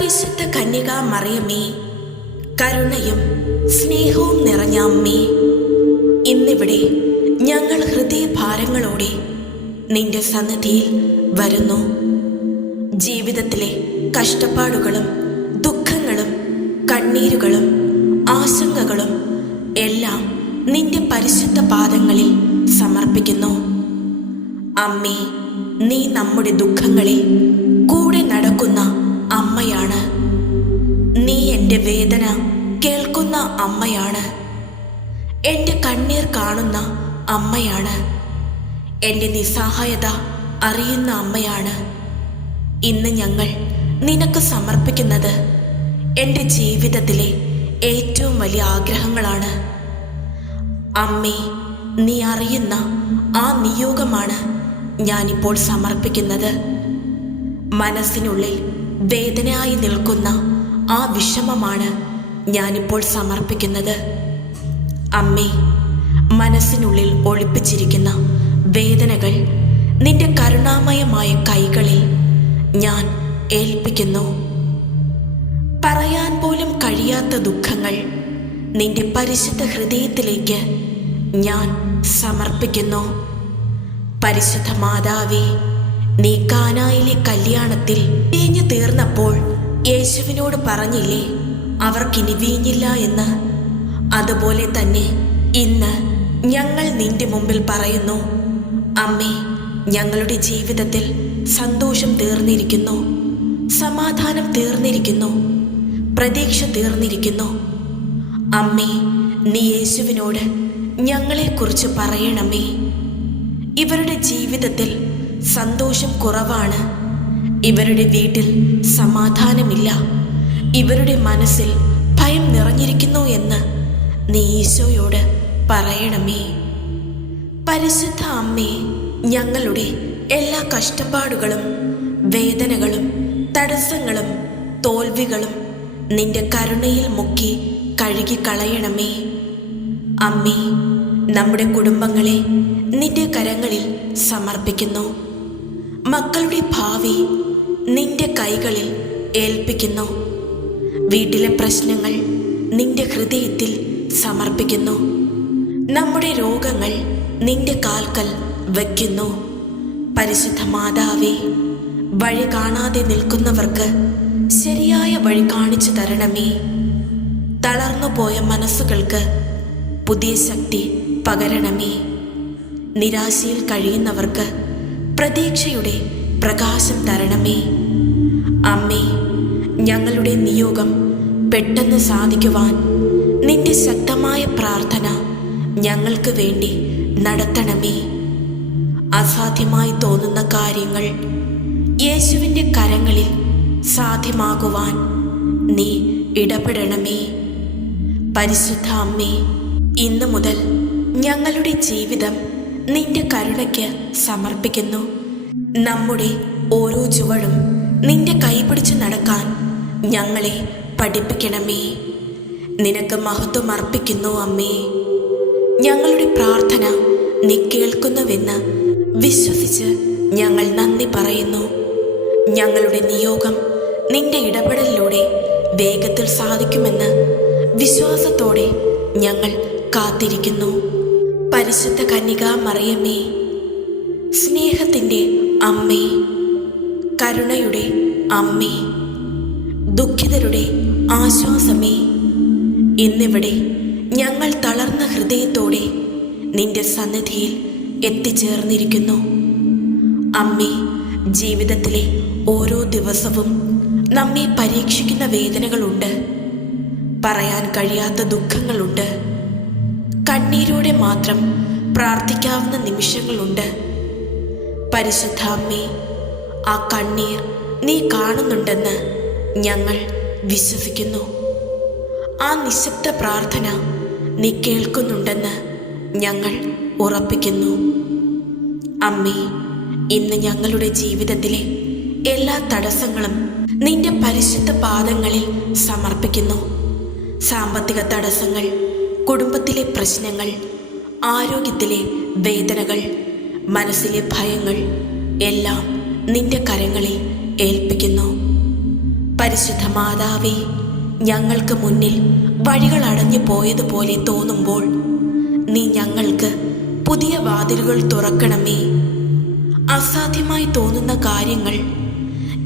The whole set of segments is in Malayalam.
പരിശുദ്ധ കന്യകാ മറിയമേ, കരുണയും സ്നേഹവും നിറഞ്ഞ അമ്മേ, ഇന്നിവിടെ ഞങ്ങൾ ഹൃദയഭാരങ്ങളോടെ നിന്റെ സന്നിധിയിൽ വരുന്നു. ജീവിതത്തിലെ കഷ്ടപ്പാടുകളും ദുഃഖങ്ങളും കണ്ണീരുകളും ആശങ്കകളും എല്ലാം നിന്റെ പരിശുദ്ധ പാദങ്ങളിൽ സമർപ്പിക്കുന്നു. അമ്മേ, നീ നമ്മുടെ ദുഃഖങ്ങളിൽ കൂടെ നടക്കുന്ന അമ്മയാണ്. നീ എൻ്റെ വേദന കേൾക്കുന്ന അമ്മയാണ്. എൻ്റെ കണ്ണീർ കാണുന്ന അമ്മയാണ്. എൻ്റെ നിസ്സഹായത അറിയുന്ന അമ്മയാണ്. ഇന്ന് ഞങ്ങൾ നിനക്ക് സമർപ്പിക്കുന്നത് എൻ്റെ ജീവിതത്തിലെ ഏറ്റവും വലിയ ആഗ്രഹങ്ങളാണ്. അമ്മേ, നീ അറിയുന്ന ആ നിയോഗമാണ് ഞാനിപ്പോൾ സമർപ്പിക്കുന്നത്. മനസ്സിനുള്ളിൽ വേദനയായി നിൽക്കുന്ന ആ വിഷമമാണ് ഞാനിപ്പോൾ സമർപ്പിക്കുന്നത്. അമ്മേ, മനസ്സിനുള്ളിൽ ഒളിപ്പിച്ചിരിക്കുന്ന വേദനകൾ നിന്റെ കരുണാമയമായ കൈകളിൽ ഞാൻ ഏൽപ്പിക്കുന്നു. പറയാൻ പോലും കഴിയാത്ത ദുഃഖങ്ങൾ നിന്റെ പരിശുദ്ധ ഹൃദയത്തിലേക്ക് ഞാൻ സമർപ്പിക്കുന്നു. പരിശുദ്ധ മാതാവേ, നീ കാനായിലെ കല്യാണത്തിൽ വീഞ്ഞു തീർന്നപ്പോൾ യേശുവിനോട് പറഞ്ഞില്ലേ അവർക്കിനി വീഞ്ഞില്ല എന്ന്? അതുപോലെ തന്നെ ഇന്ന് ഞങ്ങൾ നിന്റെ മുമ്പിൽ പറയുന്നു, അമ്മേ, ഞങ്ങളുടെ ജീവിതത്തിൽ സന്തോഷം തീർന്നിരിക്കുന്നു, സമാധാനം തീർന്നിരിക്കുന്നു, പ്രതീക്ഷ തീർന്നിരിക്കുന്നു. അമ്മേ, നീ യേശുവിനോട് ഞങ്ങളെക്കുറിച്ച് പറയണമേ. ഇവരുടെ ജീവിതത്തിൽ സന്തോഷം കുറവാണ്, ഇവരുടെ വീട്ടിൽ സമാധാനമില്ല, ഇവരുടെ മനസ്സിൽ ഭയം നിറഞ്ഞിരിക്കുന്നു എന്ന് നീ ഈശോയോട് പറയണമേ. പരിശുദ്ധ അമ്മേ, ഞങ്ങളുടെ എല്ലാ കഷ്ടപ്പാടുകളും വേദനകളും തടസ്സങ്ങളും തോൽവികളും നിന്റെ കരുണയിൽ മുക്കി കഴുകിക്കളയണമേ. അമ്മേ, നമ്മുടെ കുടുംബങ്ങളെ നിന്റെ കരങ്ങളിൽ സമർപ്പിക്കുന്നു. മക്കളുടെ ഭാവി നിന്റെ കൈകളിൽ ഏൽപ്പിക്കുന്നു. വീട്ടിലെ പ്രശ്നങ്ങൾ നിന്റെ ഹൃദയത്തിൽ സമർപ്പിക്കുന്നു. നമ്മുടെ രോഗങ്ങൾ നിന്റെ കാൽക്കൽ വയ്ക്കുന്നു. പരിശുദ്ധ മാതാവേ, വഴി കാണാതെ നിൽക്കുന്നവർക്ക് ശരിയായ വഴി കാണിച്ചു തരണമേ. തളർന്നുപോയ മനസ്സുകൾക്ക് പുതിയ ശക്തി പകരണമേ. നിരാശയിൽ കഴിയുന്നവർക്ക് പ്രതീക്ഷയുടെ പ്രകാശം തരണമേ. അമ്മേ, ഞങ്ങളുടെ നിയോഗം പെട്ടെന്ന് സാധിക്കുവാൻ നിന്റെ ശക്തമായ പ്രാർത്ഥന ഞങ്ങൾക്ക് വേണ്ടി നടത്തണമേ. അസാധ്യമായി തോന്നുന്ന കാര്യങ്ങൾ യേശുവിൻ്റെ കരങ്ങളിൽ സാധ്യമാകുവാൻ നീ ഇടപെടണമേ. പരിശുദ്ധ അമ്മേ, ഇന്നു മുതൽ ഞങ്ങളുടെ ജീവിതം നിന്റെ കരുണയ്ക്ക് സമർപ്പിക്കുന്നു. നമ്മുടെ ഓരോ ചുവടും നിന്റെ കൈപിടിച്ച് നടക്കാൻ ഞങ്ങളെ പഠിപ്പിക്കണമേ. നിനക്ക് മഹത്വം അർപ്പിക്കുന്നു അമ്മേ. ഞങ്ങളുടെ പ്രാർത്ഥന നീ കേൾക്കുന്നുവെന്ന് വിശ്വസിച്ച് ഞങ്ങൾ നന്ദി പറയുന്നു. ഞങ്ങളുടെ നിയോഗം നിന്റെ ഇടപെടലിലൂടെ വേഗത്തിൽ സാധിക്കുമെന്ന് വിശ്വാസത്തോടെ ഞങ്ങൾ കാത്തിരിക്കുന്നു. പരിശുദ്ധ കന്യകാ മറിയമേ, സ്നേഹത്തിൻ്റെ അമ്മേ, കരുണയുടെ അമ്മേ, ദുഃഖിതരുടെ ആശ്വാസമേ, ഇന്നിവിടെ ഞങ്ങൾ തളർന്ന ഹൃദയത്തോടെ നിന്റെ സന്നിധിയിൽ എത്തിച്ചേർന്നിരിക്കുന്നു. അമ്മേ, ജീവിതത്തിലെ ഓരോ ദിവസവും നമ്മെ പരീക്ഷിക്കുന്ന വേദനകളുണ്ട്, പറയാൻ കഴിയാത്ത ദുഃഖങ്ങളുണ്ട്, കണ്ണീരോടെ മാത്രം പ്രാർത്ഥിക്കാവുന്ന നിമിഷങ്ങളുണ്ട്. പരിശുദ്ധ അമ്മേ, ആ കണ്ണീർ നീ കാണുന്നുണ്ടെന്ന് ഞങ്ങൾ വിശ്വസിക്കുന്നു. ആ നിശബ്ദ പ്രാർത്ഥന നീ കേൾക്കുന്നുണ്ടെന്ന് ഞങ്ങൾ ഉറപ്പിക്കുന്നു. അമ്മേ, ഇന്ന് ഞങ്ങളുടെ ജീവിതത്തിലെ എല്ലാ തടസ്സങ്ങളും നിന്റെ പരിശുദ്ധ പാദങ്ങളിൽ സമർപ്പിക്കുന്നു. സാമ്പത്തിക തടസ്സങ്ങൾ, കുടുംബത്തിലെ പ്രശ്നങ്ങൾ, ആരോഗ്യത്തിലെ വേദനകൾ, മനസ്സിലെ ഭയങ്ങൾ എല്ലാം നിന്റെ കരങ്ങളിൽ ഏൽപ്പിക്കുന്നു. പരിശുദ്ധ മാതാവേ, ഞങ്ങൾക്ക് മുന്നിൽ വഴികൾ അടഞ്ഞു പോയതുപോലെ തോന്നുമ്പോൾ നീ ഞങ്ങൾക്ക് പുതിയ വാതിലുകൾ തുറക്കണമേ. അസാധ്യമായി തോന്നുന്ന കാര്യങ്ങൾ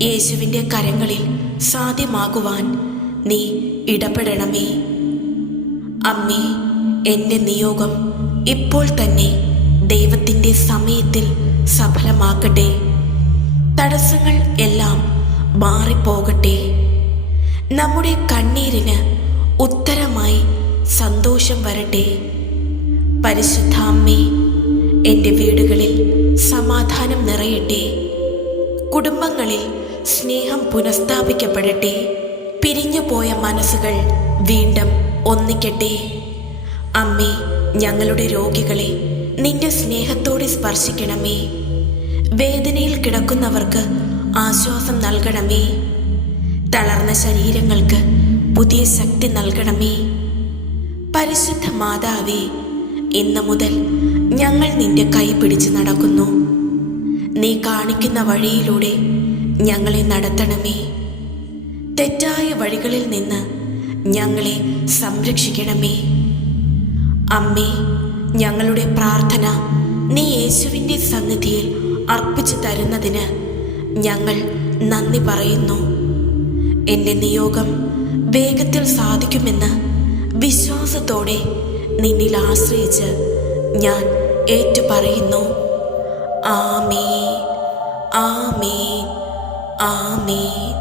യേശുവിൻ്റെ കരങ്ങളിൽ സാധ്യമാകുവാൻ നീ ഇടപെടണമേ. അമ്മേ, എൻ്റെ നിയോഗം ഇപ്പോൾ തന്നെ ദൈവത്തിൻ്റെ സമയത്തിൽ സഫലമാക്കട്ടെ. തടസ്സങ്ങൾ എല്ലാം മാറിപ്പോകട്ടെ. നമ്മുടെ കണ്ണീരിന് ഉത്തരമായി സന്തോഷം വരട്ടെ. പരിശുദ്ധ അമ്മേ, എൻ്റെ വീടുകളിൽ സമാധാനം നിറയട്ടെ. കുടുംബങ്ങളിൽ സ്നേഹം പുനഃസ്ഥാപിക്കപ്പെടട്ടെ. പിരിഞ്ഞുപോയ മനസ്സുകൾ വീണ്ടും ഒന്നിക്കട്ടെ. അമ്മേ, ഞങ്ങളുടെ രോഗികളെ നിന്റെ സ്നേഹത്തോടെ സ്പർശിക്കണമേ. വേദനയിൽ കിടക്കുന്നവർക്ക് ആശ്വാസം നൽകണമേ. തളർന്ന ശരീരങ്ങൾക്ക് പുതിയ ശക്തി നൽകണമേ. പരിശുദ്ധ മാതാവേ, ഇന്നു മുതൽ ഞങ്ങൾ നിന്റെ കൈ പിടിച്ച് നടക്കുന്നു. നീ കാണിക്കുന്ന വഴിയിലൂടെ ഞങ്ങളെ നടത്തണമേ. തെറ്റായ വഴികളിൽ നിന്ന് ഞങ്ങളെ സംരക്ഷിക്കണമേ. അമ്മേ, ഞങ്ങളുടെ പ്രാർത്ഥന നീ യേശുവിൻ്റെ സന്നിധിയിൽ അർപ്പിച്ചു തരുന്നതിന് ഞങ്ങൾ നന്ദി പറയുന്നു. എൻ്റെ നിയോഗം വേഗത്തിൽ സാധിക്കുമെന്ന് വിശ്വാസത്തോടെ നിന്നിൽ ആശ്രയിച്ച് ഞാൻ ഏറ്റുപറയുന്നു. ആമേൻ, ആമേൻ, ആമേൻ.